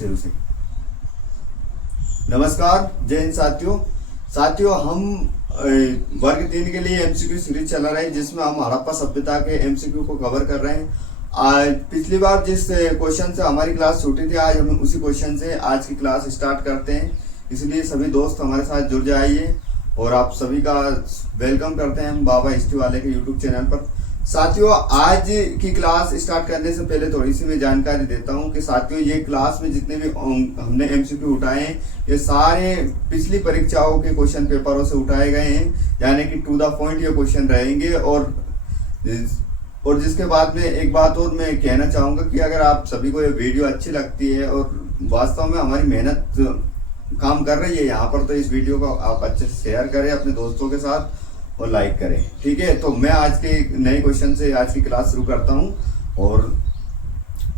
शुरू से। नमस्कार, जय हिंद साथियों हम वर्ग 3 के लिए एमसीक्यू सीरीज चला रहे हैं जिसमें हम हड़प्पा सभ्यता के एमसीक्यू को कवर कर रहे हैं। आज पिछली बार जिस क्वेश्चन से हमारी क्लास छूटी थी, आज हम उसी क्वेश्चन से आज की क्लास स्टार्ट करते हैं। इसलिए सभी दोस्त हमारे साथ जुड़ जाइए और आप सभी का वेलकम करते हैं हम बाबा हिस्ट्री वाले के यूट्यूब चैनल पर। साथियों, आज की क्लास स्टार्ट करने से पहले थोड़ी सी मैं जानकारी देता हूं कि साथियों ये क्लास में जितने भी हमने एमसीक्यू उठाए हैं ये सारे पिछली परीक्षाओं के क्वेश्चन पेपरों से उठाए गए हैं, यानी कि टू द पॉइंट ये क्वेश्चन रहेंगे। और जिसके बाद में एक बात और मैं कहना चाहूंगा कि अगर आप सभी को ये वीडियो अच्छी लगती है और वास्तव में हमारी मेहनत काम कर रही है यहाँ पर, तो इस वीडियो को आप अच्छे से शेयर करें अपने दोस्तों के साथ और लाइक करें, ठीक है। तो मैं आज के नए क्वेश्चन से आज की क्लास शुरू करता हूं और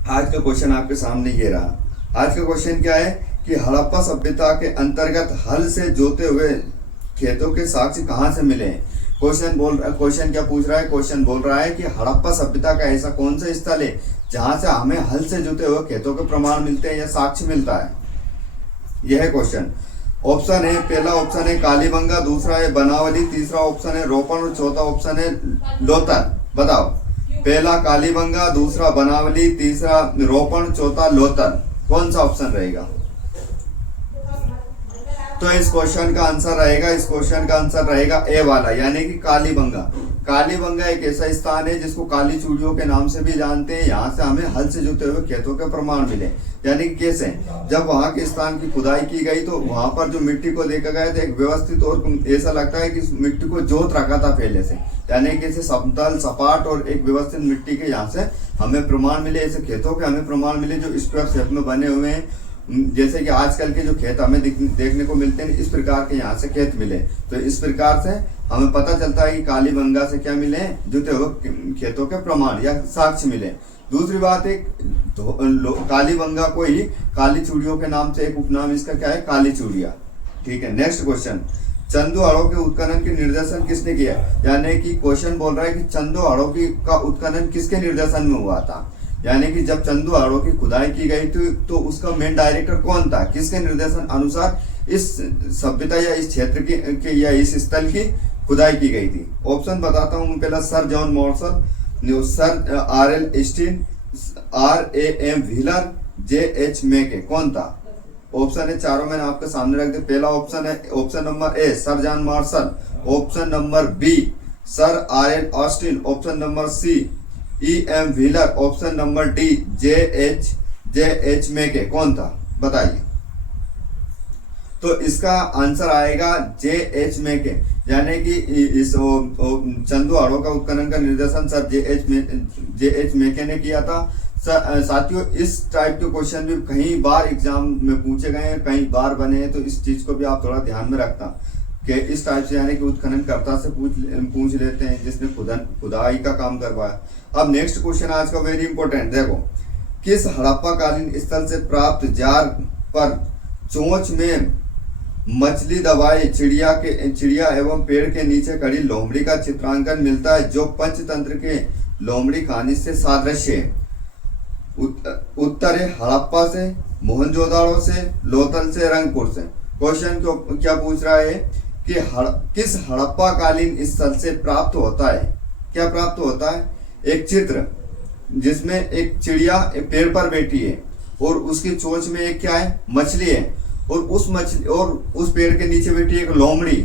आज का क्वेश्चन आपके सामने ये रहा। आज का क्वेश्चन क्या है कि हड़प्पा सभ्यता के अंतर्गत हल से जोते हुए खेतों के साक्ष्य कहाँ से मिले। क्वेश्चन क्या पूछ रहा है? क्वेश्चन बोल रहा है कि हड़प्पा सभ्यता का ऐसा कौन सा स्थल है जहां से हमें हल से जुते हुए खेतों के प्रमाण मिलते हैं या साक्ष्य मिलता है। यह है क्वेश्चन। ऑप्शन है, पहला ऑप्शन है कालीबंगा, दूसरा है बनावली, तीसरा ऑप्शन है रोपण और चौथा ऑप्शन है लोथल। बताओ, पहला कालीबंगा, दूसरा बनावली, तीसरा रोपण, चौथा लोथल, कौन सा ऑप्शन रहेगा? तो इस क्वेश्चन का आंसर रहेगा ए वाला, यानी कि कालीबंगा। कालीबंगा एक ऐसा स्थान है जिसको काली चूड़ियों के नाम से भी जानते हैं। यहाँ से हमें हल से जुते हुए खेतों के प्रमाण मिले, यानी कि कैसे? जब वहां के स्थान की खुदाई की गई तो वहां पर जो मिट्टी को देखा गया तो एक व्यवस्थित और ऐसा लगता है कि इस मिट्टी को जोत रखा था पहले से, यानी कि ऐसे समतल सपाट और एक व्यवस्थित मिट्टी के यहाँ से हमें प्रमाण मिले। ऐसे खेतों के हमें प्रमाण मिले जो स्क्वायर शेप में बने हुए हैं, जैसे कि आजकल के जो खेत हमें देखने को मिलते हैं, इस प्रकार के यहाँ से खेत मिले। तो इस प्रकार से हमें पता चलता है कि कालीबंगा से क्या मिले? जुते हुए खेतों के प्रमाण या साक्ष्य मिले। दूसरी बात है, कालीबंगा को ही काली चूड़ियों के नाम से एक उपनाम इसका क्या है? काली चूड़िया, ठीक है। नेक्स्ट क्वेश्चन, चंदू हड़ों के उत्खनन के निर्देशन किसने किया? यानी कि क्वेश्चन बोल रहा है कि चंदू हड़ों का उत्खनन किसके निर्देशन में हुआ था, यानी कि जब चंदू हड़ों की खुदाई की गई थी तो उसका मेन डायरेक्टर कौन था, किसके निर्देशन अनुसार इस सभ्यता या इस क्षेत्र के या इस स्थल की खुदाई की गई थी। ऑप्शन बताता हूं, पहला sir John Marshall, sir R L. Stein, R.A.M. Wheeler, J.H. Mackay, कौन था? ऑप्शन है चारों मैंने आपके सामने रख दिया। पहला ऑप्शन है option number A sir John Marshall, option number B sir R L. Austin, option number C E.M. Wheeler, option number D J.H. Mackay, कौन था? बताइए। तो इसका आंसर आएगा J.H. मेके, यानी कि इस चंदू हड़ों का उत्खनन का निर्देशन सर J.H. मेके ने किया था। साथियों, इस टाइप के क्वेश्चन भी कई बार एग्जाम में पूछे गए हैं, कई बार बने हैं, तो इस चीज को भी आप थोड़ा ध्यान में रखना कि इस टाइप से, यानी कि उत्खननकर्ता से पूछ लेते हैं जिसने खुदाई का काम करवाया। अब नेक्स्ट क्वेश्चन आज का वेरी इंपॉर्टेंट, देखो, किस हड़प्पा कालीन स्थल से प्राप्त जार पर चोंच में मछली दबाई चिड़िया एवं पेड़ के नीचे खड़ी लोमड़ी का चित्रांकन मिलता है जो पंचतंत्र के लोमड़ी कहानी से सादृश्य है? उत्तर है हड़प्पा से, मोहनजोदाड़ो से, लोथल से, रंगपुर से। क्वेश्चन क्या पूछ रहा है कि किस हड़प्पा कालीन स्थल से प्राप्त होता है? क्या प्राप्त होता है? एक चित्र जिसमें एक चिड़िया एक पेड़ पर बैठी है और उसकी चोंच में एक क्या है? मछली है, और उस पेड़ के नीचे बैठी एक लोमड़ी।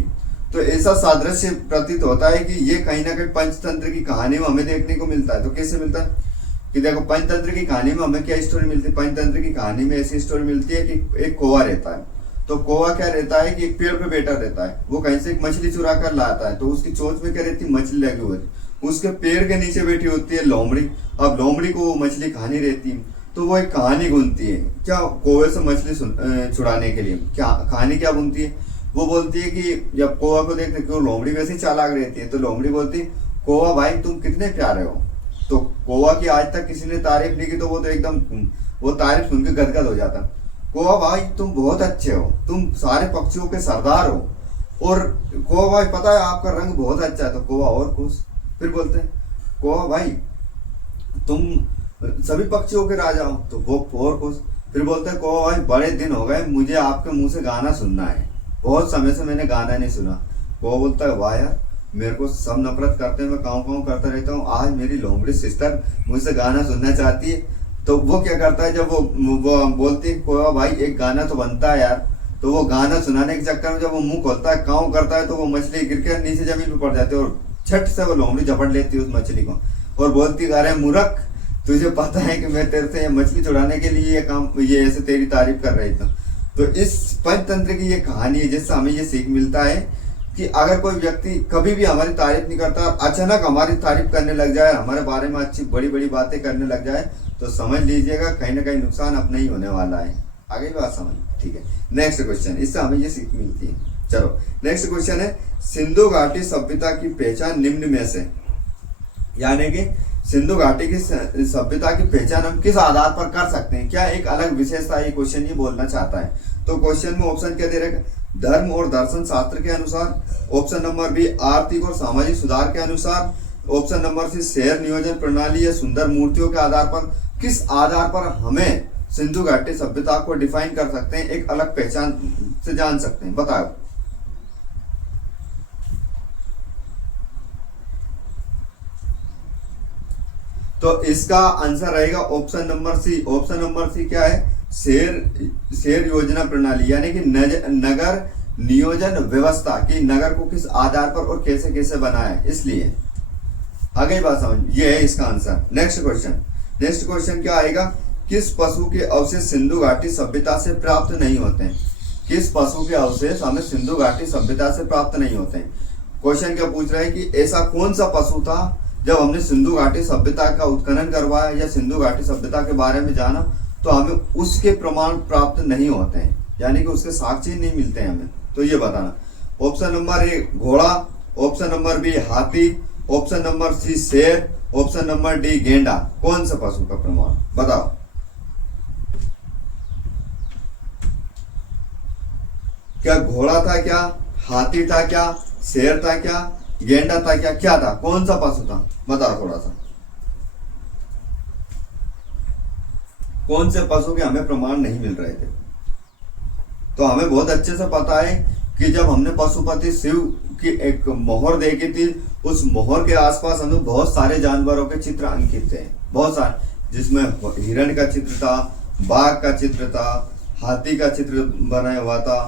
तो ऐसा सादृश्य प्रतीत होता है कि ये कहीं ना कहीं पंचतंत्र की कहानी में हमें देखने को मिलता है। तो कैसे मिलता है कि देखो, पंचतंत्र की कहानी में हमें क्या स्टोरी मिलती है? पंचतंत्र की कहानी में ऐसी स्टोरी मिलती है कि एक कौवा रहता है। तो कौवा क्या रहता है कि एक पेड़ पे बैठा रहता है, वो कहीं से एक मछली चुरा कर लाता है, तो उसकी चोंच में क्या रहती है? मछली लगी हुई, उसके पेड़ के नीचे बैठी होती है लोमड़ी। अब लोमड़ी को वो मछली खानी रहती है, तो वो एक कहानी बुनती है, क्या? कौवे से मछली छुड़ाने के लिए क्या कहानी क्या बुनती है? वो बोलती है कि जब कौवा को देखते कि वो लोमड़ी वैसे ही चालाक रहती है, तो लोमड़ी बोलती है, कौवा भाई तुम कितने प्यारे हो। तो कौवा की आज तक किसी ने तारीफ नहीं की, तो वो तो एकदम वो तारीफ सुन के गदगद हो जाता। कौवा भाई तुम बहुत अच्छे हो, तुम सारे पक्षियों के सरदार हो, और कौवा भाई पता है आपका रंग बहुत अच्छा है। तो कौवा और खुश, फिर बोलते हैं कौवा भाई तुम सभी पक्षियों के राजा हो, तो वो और खुश। फिर बोलते हैं को भाई बड़े दिन हो गए, मुझे आपके मुंह से गाना सुनना है, बहुत समय से मैंने गाना नहीं सुना। वो बोलता है वाह यार, मेरे को सब नफरत करते हैं, मैं काँव काँव करता रहता हूँ, आज मेरी लोमड़ी सिस्टर मुझसे गाना सुनना चाहती है। तो वो क्या करता है, जब वो बोलती है कोई भाई एक गाना तो बनता है यार, तो वो गाना सुनाने के चक्कर में जब वो मुंह खोलता है, काँव करता है, तो वो मछली गिर के नीचे जमीन पे पड़ जाती है और झट से वो लोमड़ी झपट लेती है उस मछली को और बोलती अरे मूर्ख, तुझे पता है कि मैं तेरे से ये मछली छुड़ाने के लिए ये काम, ये ऐसे तेरी तारीफ कर रही थी। तो इस पंचतंत्र की ये कहानी है जिससे हमें ये सीख मिलता है कि अगर कोई व्यक्ति कभी भी हमारी तारीफ नहीं करता, अचानक हमारी तारीफ करने लग जाए, हमारे बारे में अच्छी बड़ी बड़ी बातें करने लग जाए, तो समझ लीजिएगा कहीं ना कहीं नुकसान अपने ही होने वाला है। आगे बात समझ, ठीक है। नेक्स्ट क्वेश्चन, इससे हमें ये सीख मिलती है। चलो नेक्स्ट क्वेश्चन है, सिंधु घाटी सभ्यता की पहचान निम्न में से, यानी कि सिंधु घाटी की सभ्यता की पहचान हम किस आधार पर कर सकते हैं, क्या एक अलग विशेषता ये क्वेश्चन ये बोलना चाहता है। तो क्वेश्चन में ऑप्शन क्या दे रहे, धर्म और दर्शन शास्त्र के अनुसार, ऑप्शन नंबर बी आर्थिक और सामाजिक सुधार के अनुसार, ऑप्शन नंबर सी शहर नियोजन प्रणाली या सुंदर मूर्तियों के आधार पर। किस आधार पर हमें सिंधु घाटी सभ्यता को डिफाइन कर सकते हैं, एक अलग पहचान से जान सकते हैं, बताओ। तो इसका आंसर रहेगा option number C. Option number C क्या है, शहर योजना प्रणाली, यानी कि नगर नियोजन व्यवस्था की नगर को किस आधार पर और कैसे कैसे बनाया है, इसलिए। आगे बात समझ, ये है इसका आंसर। नेक्स्ट क्वेश्चन क्या आएगा, किस पशु के अवशेष सिंधु घाटी सभ्यता से प्राप्त नहीं होते हैं। किस पशु के अवशेष हमें सिंधु घाटी सभ्यता से प्राप्त नहीं होते हैं। क्वेश्चन क्या पूछ रहा है कि ऐसा कौन सा पशु था जब हमने सिंधु घाटी सभ्यता का उत्खनन करवाया या सिंधु घाटी सभ्यता के बारे में जाना तो हमें उसके प्रमाण प्राप्त नहीं होते हैं, यानी कि उसके साक्ष्य नहीं मिलते हैं हमें, तो ये बताना। ऑप्शन नंबर ए घोड़ा, ऑप्शन नंबर बी हाथी, ऑप्शन नंबर सी शेर, ऑप्शन नंबर डी गेंडा। कौन सा पशु का प्रमाण बताओ। क्या घोड़ा था, क्या हाथी था, क्या शेर था, क्या गेंडा था, क्या था, कौन सा पशु था, बताओ थोड़ा सा। कौन से पशु के हमें प्रमाण नहीं मिल रहे थे। तो हमें बहुत अच्छे से पता है कि जब हमने पशुपति शिव की एक मोहर देखी थी, उस मोहर के आसपास हमें बहुत सारे जानवरों के चित्र अंकित थे, बहुत सारे, जिसमें हिरण का चित्र था, बाघ का चित्र था, हाथी का चित्र बना हुआ था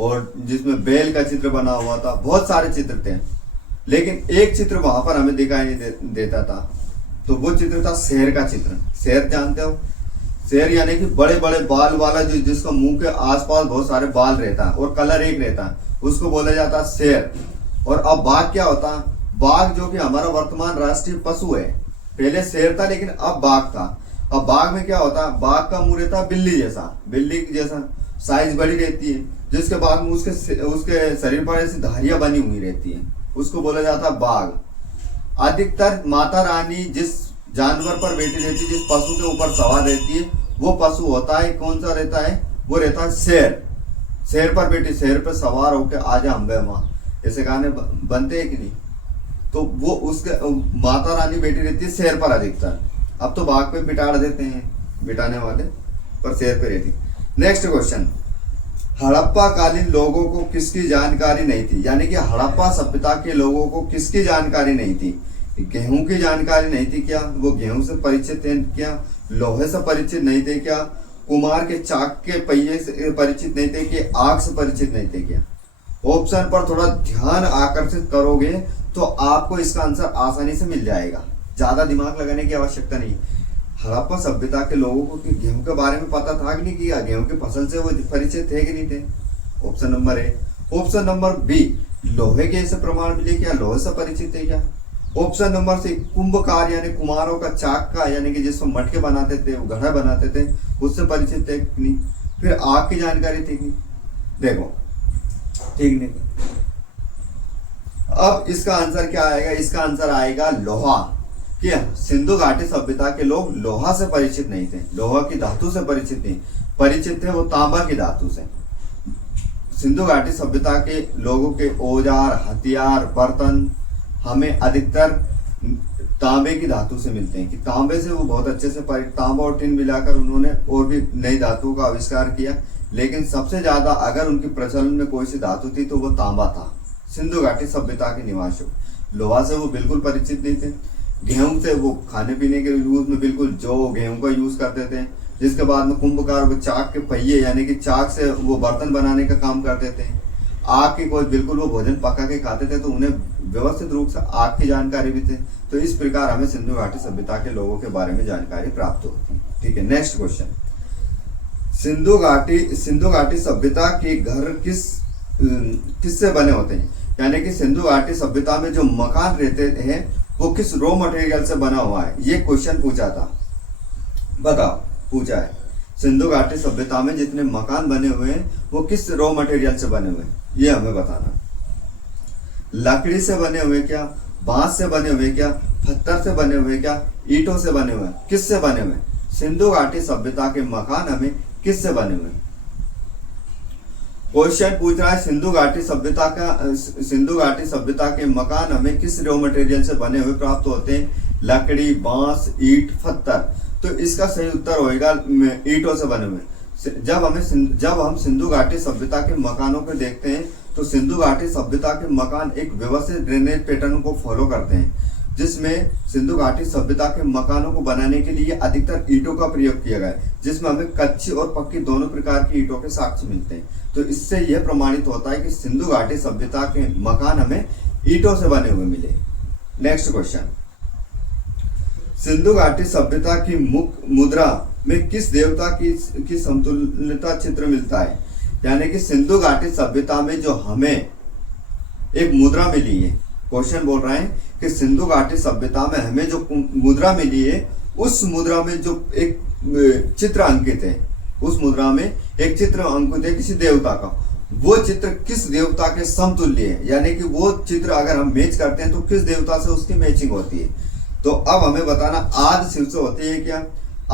और जिसमें बैल का चित्र बना हुआ था, बहुत सारे चित्र थे। लेकिन एक चित्र वहां पर हमें दिखाई नहीं देता था, तो वो चित्र था शेर का चित्र। शेर जानते हो, शेर यानी कि बड़े बड़े बाल वाला, जो जिसका मुंह के आसपास बहुत सारे बाल रहता है और कलर एक रहता है, उसको बोला जाता है शेर। और अब बाघ क्या होता है, बाघ जो कि हमारा वर्तमान राष्ट्रीय पशु है, पहले शेर था लेकिन अब बाघ था। अब बाघ में क्या होता है, बाघ का मुंह रहता है बिल्ली जैसा साइज बड़ी रहती है, जिसके बाद में उसके शरीर पर ऐसी धारियां बनी हुई रहती है, उसको बोला जाता है बाघ। अधिकतर माता रानी जिस जानवर पर बैठी रहती है, जिस पशु के ऊपर सवार रहती है, वो पशु होता है, कौन सा रहता है, वो रहता है शेर। शेर पर बैठी, शेर पर सवार होकर आजा अम्बे माँ, ऐसे गाने बनते हैं कि नहीं। तो वो उसके माता रानी बैठी रहती है शेर पर अधिकतर। अब तो बाघ पे बिठा देते हैं बिठाने वाले, पर शेर पे रहती। नेक्स्ट क्वेश्चन, हड़प्पा कालीन लोगों को किसकी जानकारी नहीं थी, यानी कि हड़प्पा सभ्यता के लोगों को किसकी जानकारी नहीं थी। गेहूं की जानकारी नहीं थी क्या, वो गेहूं से परिचित थे क्या, लोहे से परिचित नहीं थे क्या, कुमार के चाक के पहिए से परिचित नहीं थे कि आग से परिचित नहीं थे क्या। ऑप्शन पर थोड़ा ध्यान आकर्षित करोगे तो आपको इसका आंसर आसानी से मिल जाएगा, ज्यादा दिमाग लगाने की आवश्यकता नहीं। हड़प्पा सभ्यता के लोगों को गेहूं के बारे में पता था कि नहीं, किया गेहूं की फसल से वो परिचित थे कि नहीं थे। Option number A. Option number B, लोहे के ऐसे प्रमाण मिले क्या, लोहे से परिचित थे क्या। ऑप्शन नंबर सी, कुंभकार यानी कुम्हारों का चाक का, यानी कि जिसको मटके बनाते थे, वो घड़ा बनाते थे, उससे परिचित थे कि नहीं। फिर आग की जानकारी थी कि, देखो ठीक नहीं। अब इसका आंसर क्या आएगा, इसका आंसर आएगा लोहा। कि सिंधु घाटी सभ्यता के लोग लोहा से परिचित नहीं थे, लोहा की धातु से परिचित नहीं, परिचित थे वो तांबा की धातु से। सिंधु घाटी सभ्यता के लोगों के औजार, हथियार, बर्तन हमें अधिकतर तांबे की धातु से मिलते हैं, कि तांबे से वो बहुत अच्छे से तांबा और टिन मिलाकर उन्होंने और भी नई धातुओं का आविष्कार किया, लेकिन सबसे ज्यादा अगर उनकी प्रचलन में कोई सी धातु थी तो वो तांबा था। सिंधु घाटी सभ्यता के निवासी, लोहा से वो बिल्कुल परिचित नहीं थे, गेहूं से वो खाने पीने के यूज में बिल्कुल जौ गेहूं का यूज करते थे, जिसके बाद में कुंभकार वो चाक के पहिए यानी कि चाक से वो बर्तन बनाने का काम करते थे। आग की कोई बिल्कुल वो भोजन पका के खाते थे, तो उन्हें व्यवस्थित रूप से आग की जानकारी भी थी। तो इस प्रकार हमें सिंधु घाटी सभ्यता के लोगों के बारे में जानकारी प्राप्त होती है। ठीक है, नेक्स्ट क्वेश्चन, सिंधु घाटी सभ्यता के घर किससे बने होते हैं, यानी कि सिंधु घाटी सभ्यता में जो मकान रहते हैं वो किस रॉ मटेरियल से बना हुआ है, ये क्वेश्चन पूछा था। बताओ, पूछा है सिंधु घाटी सभ्यता में जितने मकान बने हुए हैं वो किस रॉ मटेरियल से बने हुए हैं, ये हमें बताना। लकड़ी से बने हुए क्या, बांस से बने हुए क्या, पत्थर से बने हुए क्या, ईंटों से बने हुए, किससे बने हुए? सिंधु घाटी सभ्यता के मकान हमें किससे बने हुए? क्वेश्चन पूछ रहा है सिंधु घाटी सभ्यता के मकान हमें किस रॉ मटेरियल से बने हुए प्राप्त होते हैं? लकड़ी, बांस, ईंट, पत्थर। तो इसका सही उत्तर होएगा ईंटों से बने हुए। जब हम सिंधु घाटी सभ्यता के मकानों को देखते हैं तो सिंधु घाटी सभ्यता के मकान एक व्यवस्थित ड्रेनेज पैटर्न को फॉलो करते हैं, जिसमें सिंधु घाटी सभ्यता के मकानों को बनाने के लिए अधिकतर ईंटों का प्रयोग किया गया है, जिसमें हमें कच्ची और पक्की दोनों प्रकार की ईंटों के साक्ष्य मिलते हैं। तो इससे यह प्रमाणित होता है कि सिंधु घाटी सभ्यता के मकान हमें ईंटों से बने हुए मिले। नेक्स्ट क्वेश्चन, सिंधु घाटी सभ्यता की मुद्रा में किस देवता की समतुल्यता चित्र मिलता है? यानी कि सिंधु घाटी सभ्यता में जो हमें एक मुद्रा मिली है, क्वेश्चन बोल रहे हैं कि सिंधु घाटी सभ्यता में हमें जो मुद्रा मिली है उस मुद्रा में जो एक चित्र अंकित है, उस मुद्रा में एक चित्र अंकित है किसी देवता का, वो चित्र किस देवता के समतुल्य है, यानी कि वो चित्र अगर हम मैच करते हैं तो किस देवता से उसकी मैचिंग होती है। तो अब हमें बताना, आदि शिव से होती है क्या,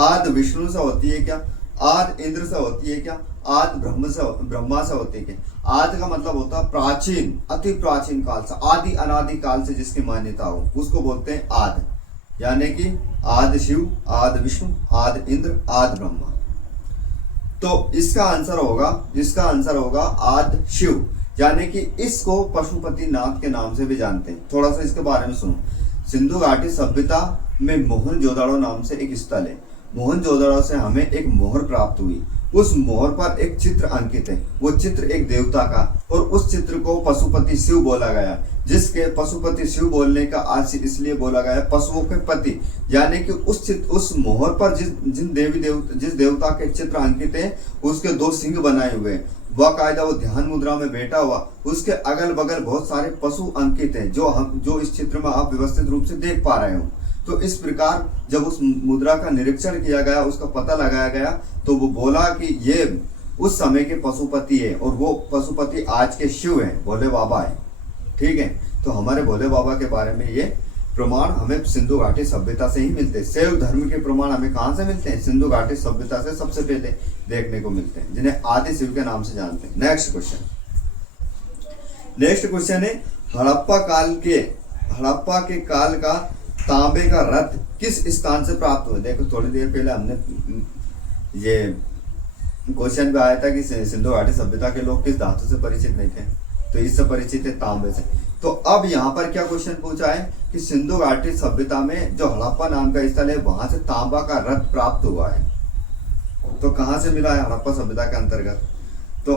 आदि विष्णु से होती है क्या, आदि इंद्र से होती है क्या, आदि ब्रह्मा से होती है क्या? आदि का मतलब होता है प्राचीन, अति प्राचीन काल से, आदि अनादि काल से जिसकी मान्यता हो उसको बोलते हैं आदि, यानी कि आदि शिव, आदि विष्णु, आदि इंद्र, आदि ब्रह्मा। तो इसका आंसर होगा आदि शिव, यानी कि इसको पशुपति नाथ के नाम से भी जानते हैं। थोड़ा सा इसके बारे में सुनो। सिंधु घाटी सभ्यता में मोहनजोदड़ो नाम से एक स्थल है, मोहनजोदड़ो से हमें एक मोहर प्राप्त हुई, उस मोहर पर एक चित्र अंकित है, वो चित्र एक देवता का, और उस चित्र को पशुपति शिव बोला गया, जिसके पशुपति शिव बोलने का आज इसलिए बोला गया पशुओं के पति, यानी कि उस मोहर पर जिस देवता के चित्र अंकित है उसके 2 सिंह बनाए हुए हैं, बाकायदा वो ध्यान मुद्रा में बैठा हुआ, उसके अगल बगल बहुत सारे पशु अंकित हैं जो इस चित्र में आप व्यवस्थित रूप से देख पा रहे हो। तो इस प्रकार जब उस मुद्रा का निरीक्षण किया गया, उसका पता लगाया गया, तो वो बोला कि ये उस समय के पशुपति है, और वो पशुपति आज के शिव हैं, भोले बाबा है। ठीक है, तो हमारे भोले बाबा के बारे में ये प्रमाण हमें सिंधु घाटी सभ्यता से ही मिलते हैं। शैव धर्म के प्रमाण हमें कहाँ से मिलते हैं? सिंधु घाटी सभ्यता से सबसे पहले देखने को मिलते हैं, जिन्हें आदि शिव के नाम से जानते हैं। नेक्स्ट क्वेश्चन है हड़प्पा के काल का तांबे का रथ किस स्थान से प्राप्त हुआ? देखो, थोड़ी देर पहले हमने ये क्वेश्चन भी आया था कि सिंधु घाटी सभ्यता के लोग किस धातु से परिचित नहीं थे, तो इससे परिचित है तांबे से। तो अब यहाँ पर क्या क्वेश्चन पूछा है कि सिंधु घाटी सभ्यता में जो हड़प्पा नाम का स्थल है वहां से तांबा का रथ प्राप्त हुआ है। तो कहाँ से मिला है? हड़प्पा सभ्यता के अंतर्गत। तो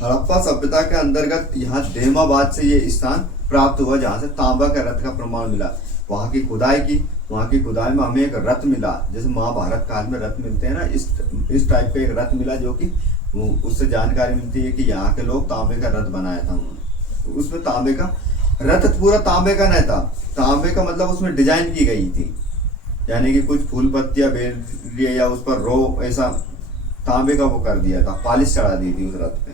हड़प्पा सभ्यता के अंतर्गत यहाँ देमाबाद से ये स्थान प्राप्त हुआ जहाँ से तांबा का रथ का प्रमाण मिला। वहाँ की खुदाई में हमें एक रथ मिला, जैसे महाभारत काल में रथ मिलते हैं ना, इस टाइप का एक रथ मिला, जो कि उससे जानकारी मिलती है कि यहाँ के लोग तांबे का रथ बनाया था उन्होंने। उसमें तांबे का रथ पूरा तांबे का नहीं था, तांबे का मतलब उसमें डिजाइन की गई थी, यानी कि कुछ फूल पत्तियां बेल लिए या उस पर रो ऐसा तांबे का वो कर दिया था, पॉलिश चढ़ा दी थी उस रथ पे।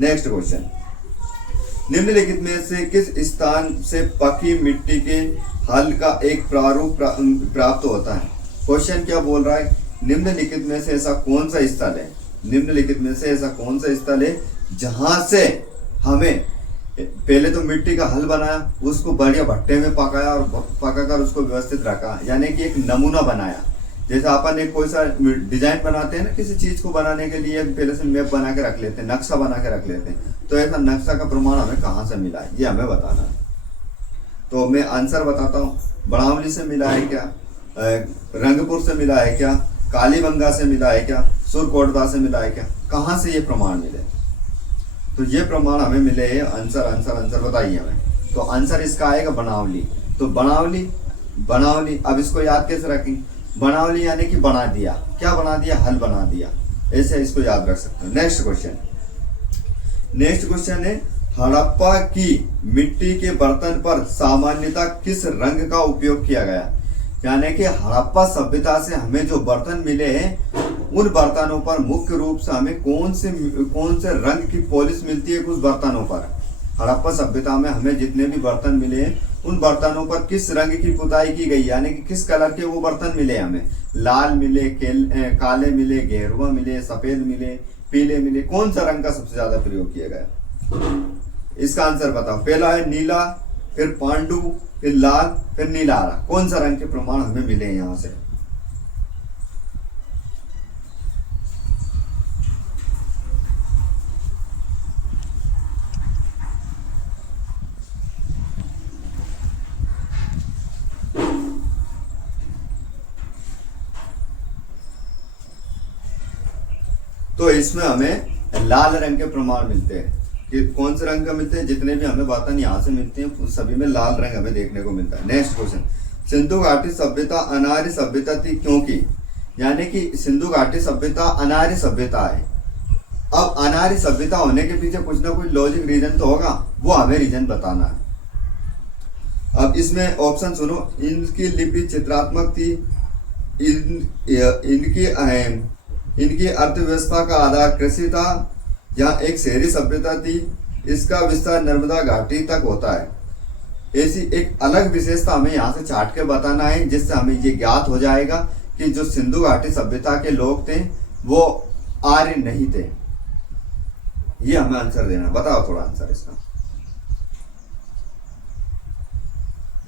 नेक्स्ट क्वेश्चन, निम्नलिखित में से किस स्थान से पकी मिट्टी के हल का एक प्रारूप प्राप्त होता है? क्वेश्चन क्या बोल रहा है? निम्नलिखित में से ऐसा कौन सा स्थल है जहां से हमें पहले तो मिट्टी का हल बनाया, उसको बढ़िया भट्टे में पकाया और पकाकर उसको व्यवस्थित रखा, यानी कि एक नमूना बनाया। जैसे अपन एक कोई सा डिजाइन बनाते हैं ना, किसी चीज को बनाने के लिए पहले से मैप बना के रख लेते हैं, नक्शा बना के रख लेते हैं। तो ऐसा नक्शा का प्रमाण हमें कहाँ से मिला है, ये हमें बताना है। तो मैं आंसर बताता हूँ। बनावली से मिला है क्या, रंगपुर से मिला है क्या, कालीबंगा से मिला है क्या, सुरकोटदा से मिला है क्या, कहाँ से ये प्रमाण मिले? तो ये प्रमाण हमें मिले हैं। आंसर बताइए हमें। तो आंसर इसका आएगा बनावली। तो बनावली अब इसको याद कैसे रखें? बनावली यानी कि बना दिया, क्या बना दिया? हल बना दिया, ऐसे इसको याद रख सकते हैं। नेक्स्ट क्वेश्चन है, हड़प्पा की मिट्टी के बर्तन पर सामान्यतः किस रंग का उपयोग किया गया? यानी कि हड़प्पा सभ्यता से हमें जो बर्तन मिले हैं, उन बर्तनों पर मुख्य रूप से हमें कौन से रंग की पॉलिश मिलती है उस बर्तनों पर? हड़प्पा सभ्यता में हमें जितने भी बर्तन मिले हैं, उन बर्तनों पर किस रंग की पुताई की गई, यानी कि किस कलर के वो बर्तन मिले हमें? लाल मिले, काले मिले, गेरुआ मिले, सफेद मिले, पीले मिले, कौन सा रंग का सबसे ज्यादा प्रयोग किया गया? इसका आंसर बताओ। पहला है नीला, फिर पांडु, फिर लाल, फिर नीला हरा। कौन सा रंग के प्रमाण हमें मिले यहां से? तो इसमें हमें लाल रंग के प्रमाण मिलते हैं। कि कौन से रंग का मिलते हैं? जितने भी हमें बर्तन यहाँ से मिलते हैं सभी में लाल रंग हमें देखने को मिलता है। नेक्स्ट क्वेश्चन, सिंधु घाटी सभ्यता अनार्य सभ्यता थी क्योंकि? यानी कि सिंधु घाटी सभ्यता अनार्य सभ्यता है। अब अनार्य सभ्यता होने के पीछे कुछ ना कुछ लॉजिक रीजन तो होगा, वो हमें रीजन बताना है। अब इसमें ऑप्शन सुनो। इनकी लिपि चित्रात्मक थी, इनकी अर्थव्यवस्था का आधार कृषि था, यहाँ एक शहरी सभ्यता थी, इसका विस्तार नर्मदा घाटी तक होता है। ऐसी एक अलग विशेषता हमें यहाँ से छाट के बताना है, जिससे हमें ये ज्ञात हो जाएगा कि जो सिंधु घाटी सभ्यता के लोग थे वो आर्य नहीं थे। ये हमें आंसर देना। बताओ थोड़ा आंसर इसका।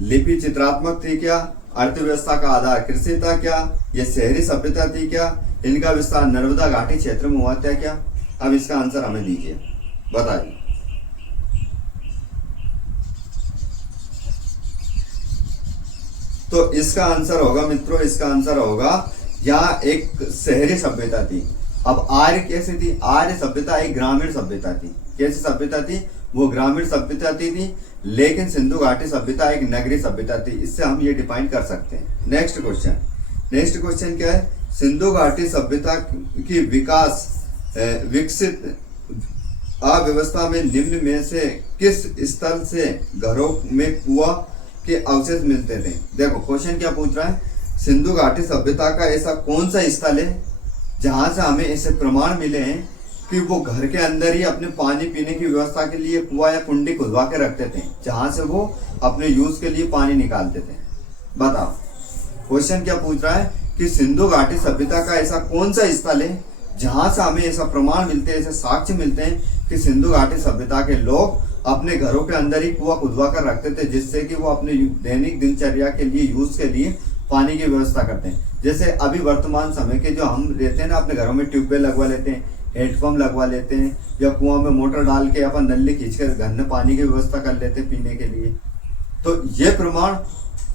लिपि चित्रात्मक थी क्या? अर्थव्यवस्था का आधार कृषि था क्या? ये शहरी सभ्यता थी क्या? इनका विस्तार नर्मदा घाटी क्षेत्र में हुआ था क्या? अब इसका आंसर हमें दीजिए, बताइए। तो इसका आंसर होगा मित्रों, इसका आंसर होगा यहाँ एक शहरी सभ्यता थी। अब आर्य कैसे थी? आर्य सभ्यता एक ग्रामीण सभ्यता थी। कैसी सभ्यता थी? वो ग्रामीण सभ्यता थी। लेकिन सिंधु घाटी सभ्यता एक नगरीय सभ्यता थी। इससे हम ये डिफाइन कर सकते हैं। नेक्स्ट क्वेश्चन क्या है? सिंधु घाटी सभ्यता की विकसित अव्यवस्था में निम्न में से किस स्थल से घरों में कुआं के अवशेष मिलते थे? देखो क्वेश्चन क्या पूछ रहा है, सिंधु घाटी सभ्यता का ऐसा कौन सा स्थल है जहां से हमें ऐसे प्रमाण मिले हैं कि वो घर के अंदर ही अपने पानी पीने की व्यवस्था के लिए कुआं या कुंडी खुदवा के रखते थे, जहां से वो अपने यूज के लिए पानी निकालते थे। बताओ क्वेश्चन क्या पूछ रहा है कि सिंधु घाटी सभ्यता का ऐसा कौन सा स्थल है जहां से हमें ऐसा प्रमाण मिलते हैं, ऐसे साक्ष्य मिलते हैं कि सिंधु घाटी सभ्यता के लोग अपने घरों के अंदर ही कुआं खुदवा कर रखते थे, जिससे कि वो अपने दैनिक दिनचर्या के लिए यूज के लिए पानी की व्यवस्था करते हैं। जैसे अभी वर्तमान समय के जो हम रहते हैं ना, अपने घरों में ट्यूबवेल लगवा लेते हैं, हैंडपंप लगवा लेते हैं, या कुआं में मोटर डाल के अपन नल्ली खींचकर घर में पानी की व्यवस्था कर लेते हैं पीने के लिए। तो ये प्रमाण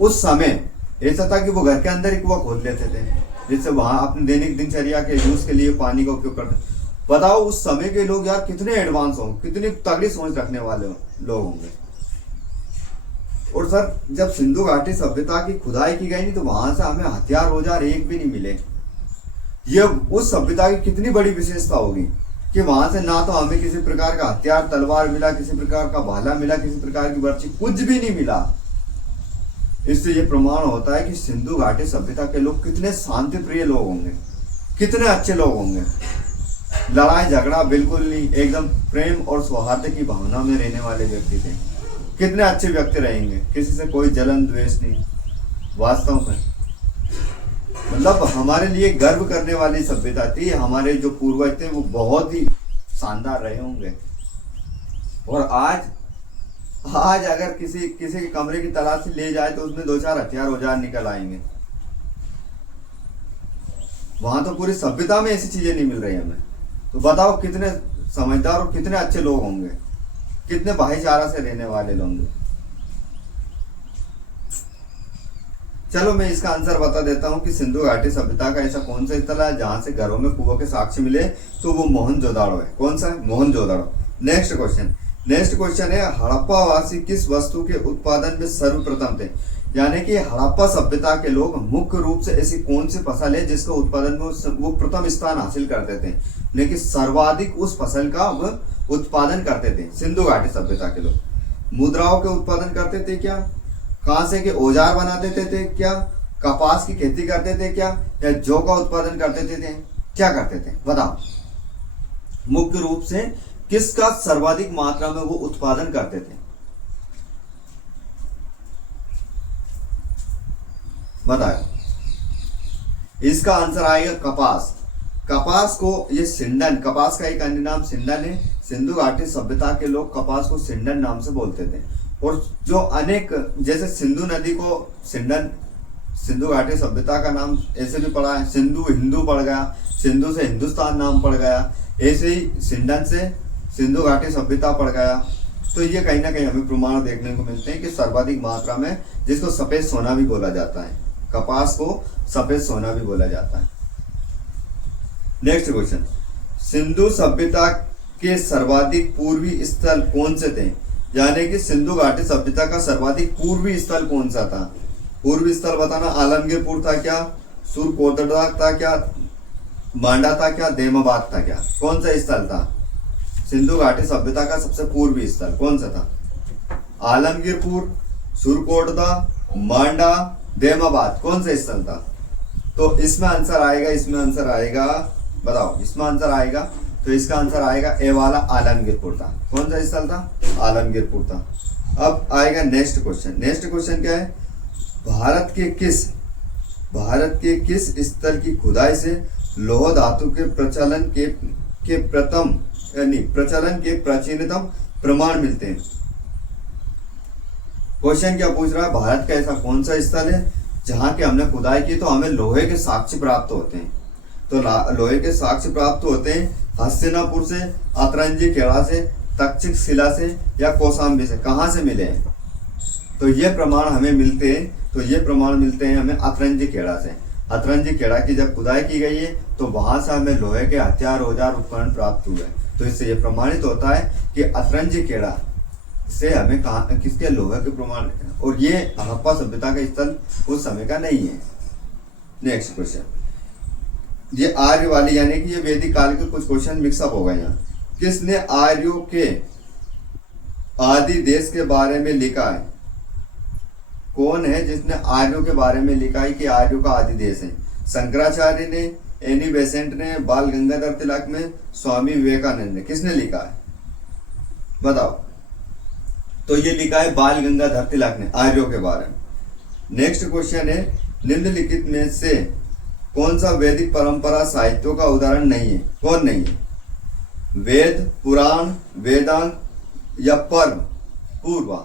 उस समय ऐसा था कि वो घर के अंदर ही कुआं खोद लेते थे, जिससे वहां अपने दैनिक दिनचर्या के यूज के लिए पानी का उपयोग करते। बताओ उस समय के लोग यार कितने एडवांस होंगे, कितनी तगड़ी सोच रखने वाले लोग होंगे। और सर जब सिंधु घाटी सभ्यता की खुदाई की गई नहीं तो वहां से हमें हथियार औजार एक भी नहीं मिले। ये उस सभ्यता की कितनी बड़ी विशेषता होगी कि वहां से ना तो हमें किसी प्रकार का हथियार तलवार मिला, किसी प्रकार का भाला मिला, किसी प्रकार की बर्छी, कुछ भी नहीं मिला। इससे ये प्रमाण होता है कि सिंधु घाटी सभ्यता के लोग कितने शांति प्रिय लोग होंगे, कितने अच्छे लोग होंगे। लड़ाई झगड़ा बिल्कुल नहीं, एकदम प्रेम और सौहार्द की भावना में रहने वाले व्यक्ति थे। कितने अच्छे व्यक्ति रहेंगे, किसी से कोई जलन द्वेष नहीं। वास्तव में मतलब हमारे लिए गर्व करने वाली सभ्यता थी। हमारे जो पूर्वज थे वो बहुत ही शानदार रहे होंगे। और आज आज अगर किसी किसी के कमरे की तलाशी ले जाए तो उसमें दो चार हथियार औजार निकल आएंगे। वहां तो पूरी सभ्यता में ऐसी चीजें नहीं मिल रही हमें। तो बताओ कितने समझदार और कितने अच्छे लोग होंगे, कितने भाईचारा से रहने वाले लोग होंगे। चलो मैं इसका आंसर बता देता हूँ कि सिंधु घाटी सभ्यता का ऐसा कौन सा स्थल है जहां से घरों में कुओं के साक्ष्य मिले, तो वो मोहनजोदाड़ो है। कौन सा है? मोहनजोदाड़ो। नेक्स्ट क्वेश्चन है, हड़प्पा वासी किस वस्तु के उत्पादन में सर्वप्रथम थे? यानी कि हड़प्पा सभ्यता के लोग मुख्य रूप से ऐसी कौन सी फसल है जिसका उत्पादन में वो प्रथम स्थान हासिल करते थे, लेकिन सर्वाधिक उस फसल का वो उत्पादन करते थे? सिंधु घाटी सभ्यता के लोग मुद्राओं के उत्पादन करते थे क्या? कांसे के औजार बनाते थे क्या? कपास की खेती करते थे क्या? या जौ का उत्पादन करते थे? क्या करते थे बताओ? मुख्य रूप से किसका सर्वाधिक मात्रा में वो उत्पादन करते थे बताओ? इसका आंसर आएगा कपास। कपास को ये सिंडन, कपास का एक अन्य नाम सिंडन है। सिंधु घाटी सभ्यता के लोग कपास को सिंडन नाम से बोलते थे। और जो अनेक, जैसे सिंधु नदी को सिंडन, सिंधु घाटी सभ्यता का नाम ऐसे भी पड़ा है। सिंधु हिंदू पड़ गया, सिंधु से हिंदुस्तान नाम पड़ गया, ऐसे ही सिंडन से सिंधु घाटी सभ्यता पड़ गया। तो ये कहीं ना कहीं हमें प्रमाण देखने को मिलते हैं कि सर्वाधिक मात्रा में, जिसको सफेद सोना भी बोला जाता है, कपास को सफेद सोना भी बोला जाता है। नेक्स्ट क्वेश्चन, सिंधु सभ्यता के सर्वाधिक पूर्वी स्थल कौन से थे? यानी कि सिंधु घाटी सभ्यता का सर्वाधिक पूर्वी स्थल कौन सा था? पूर्वी स्थल बताना। आलमगीरपुर था क्या? सुरकोटड़ा था क्या? मांडा था क्या? देमाबाद था क्या? कौन सा स्थल था सिंधु घाटी सभ्यता का सबसे पूर्वी स्थल? कौन सा था? आलमगीरपुर, सुरकोटड़ा, मांडा, देमाबाद, कौन सा स्थल था? तो इसमें आंसर आएगा, बताओ इसमें आंसर आएगा। तो इसका आंसर आएगा ए वाला, आलमगीरपुर था। कौन सा स्थल था? आलमगीरपुर था। अब आएगा नेक्स्ट क्वेश्चन क्या है? भारत के किस स्थल की खुदाई से लौह धातु के प्रचलन के प्राचीनतम प्रमाण मिलते हैं? क्वेश्चन क्या पूछ रहा है? भारत का ऐसा कौन सा स्थल है जहां के हमने खुदाई की तो हमें लोहे के साक्ष्य प्राप्त होते हैं? तो लोहे के साक्ष्य प्राप्त होते हैं हस्तिनापुर से, अतरंजी खेड़ा से, तक्षक शिला से या कौशाम्बी से। कहां से मिले हैं? तो ये प्रमाण हमें मिलते हैं हमें अतरंजी खेड़ा से। अतरंजी खेड़ा की जब खुदाई की गई है तो वहां से हमें लोहे के हथियार, औजार, उपकरण प्राप्त हुए। तो इससे यह प्रमाणित होता है कि अतरंजी खेड़ा से हमें किसके लोहे के प्रमाण, और ये हड़प्पा सभ्यता का स्थल उस समय का नहीं है। नेक्स्ट क्वेश्चन, ये आर्य वाली, यानी कि ये वैदिक काल के कुछ क्वेश्चन मिक्सअप हो गए यहाँ। किसने आर्यों के आदि देश के बारे में लिखा है? कौन है जिसने आर्यों के बारे में लिखा है कि आर्यों का आदि देश है? शंकराचार्य ने, एनी बेसेंट ने, बाल गंगाधर तिलक ने, स्वामी विवेकानंद ने? किसने लिखा है बताओ? तो ये लिखा है बाल गंगाधर तिलक ने आर्यों के बारे में। नेक्स्ट क्वेश्चन है, निम्नलिखित में से कौन सा वैदिक परंपरा साहित्यों का उदाहरण नहीं है? कौन नहीं है? वेद, पुराण, वेदांग या पर्व, पूर्वा,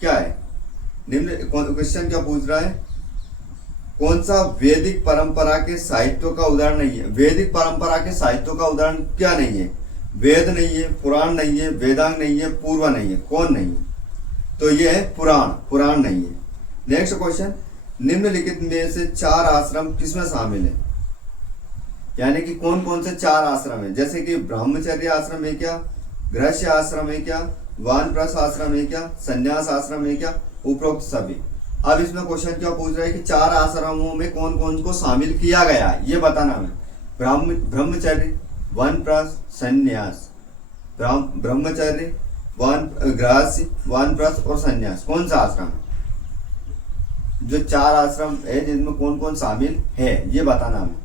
क्या है? निम्न क्वेश्चन क्या पूछ रहा है? कौन सा वैदिक परंपरा के साहित्यों का उदाहरण नहीं है? वैदिक परंपरा के साहित्यों का उदाहरण क्या नहीं है? वेद नहीं है, पुराण नहीं है, वेदांग नहीं है, पूर्वा नहीं है। कौन नहीं है? तो ये है पुराण नहीं है। नेक्स्ट क्वेश्चन, निम्नलिखित में से 4 आश्रम किसमें शामिल है? यानी कि कौन कौन से 4 आश्रम है? जैसे कि ब्रह्मचर्य आश्रम है क्या? गृहस्थ आश्रम है क्या? वानप्रस्थ आश्रम है क्या? संन्यास आश्रम है क्या? उपरोक्त सभी। अब इसमें क्वेश्चन क्या पूछ रहा है कि 4 आश्रमों में कौन कौन को शामिल किया गया है, ये बताना हमें। ब्रह्मचर्य, वानप्रस्थ, संन्यास। ब्रह्मचर्य, गृहस्थ, वानप्रस्थ और संन्यास, कौन सा आश्रम है? जो 4 आश्रम है जिनमें कौन कौन शामिल है, ये बताना हमें।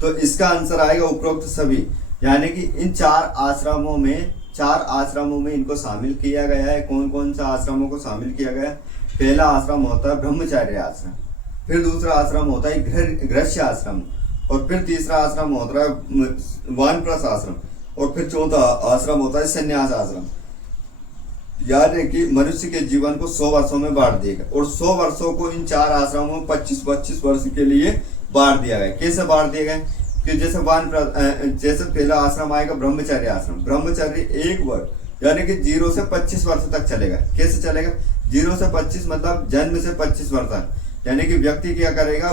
तो इसका आंसर आएगा उपरोक्त सभी। यानी कि इन 4 आश्रमों में इनको शामिल किया गया है। कौन कौन सा आश्रमों को शामिल किया गया है? पहला आश्रम होता है ब्रह्मचर्य आश्रम, फिर दूसरा आश्रम होता है गृहस्थ आश्रम, और फिर तीसरा आश्रम होता है वानप्रस्थ आश्रम, और फिर चौथा आश्रम होता है संन्यास आश्रम, यानी कि मनुष्य के जीवन को 100 वर्षों में बांट दिया गया और 100 वर्षों को इन 4 आश्रमों में 25-25 वर्ष के लिए बांट दिया गया। कैसे बांट दिया गया कि जैसे पहला आश्रम आएगा ब्रह्मचर्य आश्रम, ब्रह्मचर्य 1 वर्ष यानी कि 0 से 25 वर्ष तक चलेगा। कैसे चलेगा? 0 से 25 मतलब जन्म से 25 वर्ष तक, यानी कि व्यक्ति क्या करेगा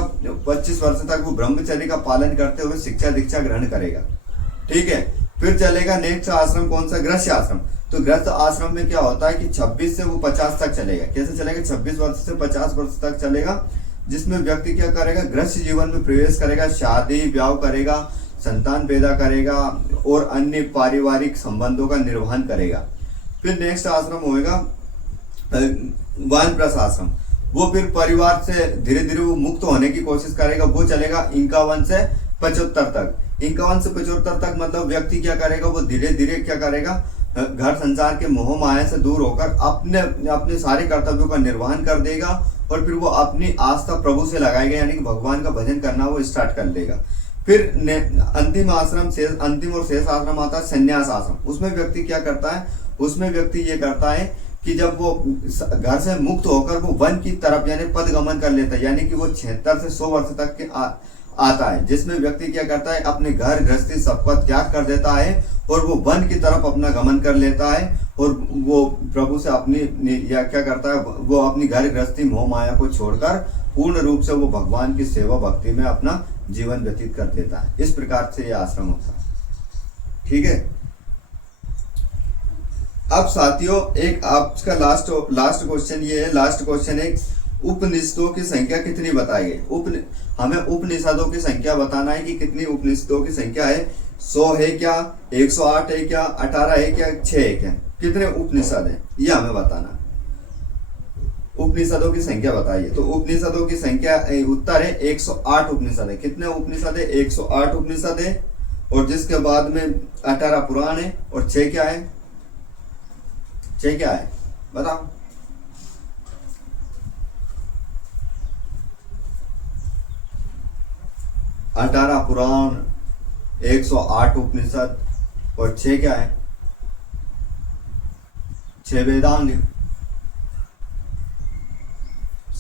25 वर्ष तक वो ब्रह्मचर्य का पालन करते हुए शिक्षा दीक्षा ग्रहण करेगा। ठीक है, फिर चलेगा नेक्स्ट आश्रम कौन सा? गृहस्थ आश्रम। तो गृहस्थ आश्रम में क्या होता है कि 26 से वो 50 तक चलेगा। कैसे चलेगा? 26 वर्ष से 50 वर्ष तक चलेगा, जिसमें व्यक्ति क्या करेगा गृहस्थ जीवन में प्रवेश करेगा, शादी ब्याह करेगा, संतान पैदा करेगा और अन्य पारिवारिक संबंधों का निर्वहन करेगा। फिर नेक्स्ट आश्रम होगा वानप्रस्थ आश्रम, वो फिर परिवार से धीरे धीरे वो मुक्त होने की कोशिश करेगा। वो चलेगा 51 से 75 तक। 51 से 75 तक मतलब व्यक्ति क्या करेगा, वो धीरे धीरे क्या करेगा घर संसार के मोह माया से दूर होकर अपने अपने सारे कर्तव्यों का निर्वहन कर देगा और फिर वो अपनी आस्था प्रभु से लगाएगा, यानी कि भगवान का भजन करना वो स्टार्ट कर देगा। फिर अंतिम और शेष आश्रम आता है संन्यास आश्रम। उसमें व्यक्ति क्या करता है? उसमें व्यक्ति ये करता है कि जब वो घर से मुक्त होकर वो वन की तरफ यानी पदगमन कर लेता है, यानी कि वो 76 से 100 वर्ष तक के आता है, जिसमें व्यक्ति क्या करता है अपने घर गृहस्थी सबका त्याग कर देता है और वो वन की तरफ अपना गमन कर लेता है और वो प्रभु से अपनी या क्या करता है वो अपनी घर गृहस्थी मोह माया को छोड़कर पूर्ण रूप से वो भगवान की सेवा भक्ति में अपना जीवन व्यतीत कर देता है। इस प्रकार से ये आश्रम होता है। ठीक है, अब साथियों एक आपका लास्ट क्वेश्चन ये है। लास्ट क्वेश्चन है उपनिषदों की संख्या कितनी बताई गई? हमें उपनिषदों की संख्या बताना है कि कितनी उपनिषदों की संख्या है। 100 है क्या, 108 है क्या, 18 है क्या, 6 है क्या? कितने उपनिषद है ये हमें बताना। उपनिषदों की संख्या बताइए। तो उपनिषदों की संख्या उत्तर है 108 उपनिषद है। कितने उपनिषद है? 108 उपनिषद है और जिसके बाद में 18 पुराण है और 6 क्या है? 6 क्या है बताओ? 18 पुराण, 108 उपनिषद और 6 क्या है? 6 वेदांग,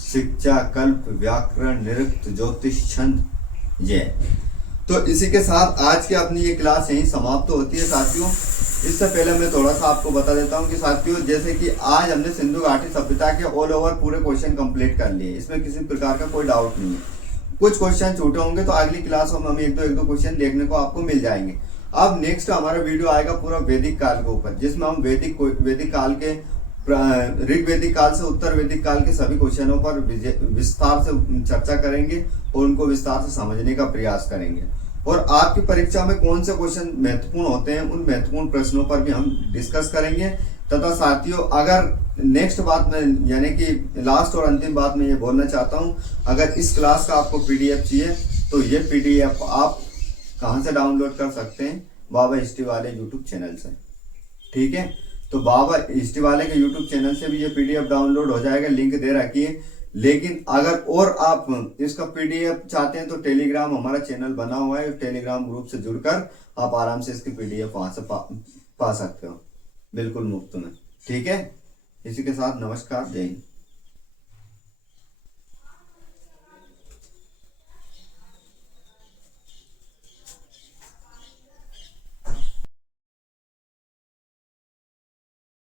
शिक्षा, कल्प, व्याकरण, निरुक्त, ज्योतिष, छंद। ये तो इसी के साथ आज की अपनी ये क्लास यहीं समाप्त होती है साथियों। इससे पहले मैं थोड़ा सा आपको बता देता हूँ कि साथियों जैसे कि आज हमने सिंधु घाटी सभ्यता के ऑल ओवर पूरे क्वेश्चन कंप्लीट कर लिए, इसमें किसी प्रकार का कोई डाउट नहीं है। कुछ क्वेश्चन छूटे होंगे तो अगली क्लास में हम एक दो क्वेश्चन देखने को आपको मिल जाएंगे। अब नेक्स्ट हमारा वीडियो आएगा पूरा वैदिक काल के ऊपर, जिसमें हम वैदिक काल के ऋग वैदिक काल से उत्तर वैदिक काल के सभी क्वेश्चनों पर विस्तार से चर्चा करेंगे और उनको विस्तार से समझने का प्रयास करेंगे। और आपकी परीक्षा में कौन से क्वेश्चन महत्वपूर्ण होते हैं उन महत्वपूर्ण प्रश्नों पर भी हम डिस्कस करेंगे। तथा साथियों अगर नेक्स्ट बात में यानी कि लास्ट और अंतिम बात में ये बोलना चाहता हूँ, अगर इस क्लास का आपको पीडीएफ चाहिए तो ये पीडीएफ आप कहाँ से डाउनलोड कर सकते हैं? बाबा हिस्ट्री वाले यूट्यूब चैनल से। ठीक है, तो बाबा हिस्ट्री वाले के यूट्यूब चैनल से भी ये पीडीएफ डाउनलोड हो जाएगा, लिंक दे रखी है। लेकिन अगर और आप इसका पीडीएफ चाहते हैं तो टेलीग्राम हमारा चैनल बना हुआ है, टेलीग्राम ग्रुप से जुड़कर आप आराम से इसकी पीडीएफ वहां से पा सकते हो बिल्कुल मुफ्त में। ठीक है, इसी के साथ नमस्कार, जय हिंद।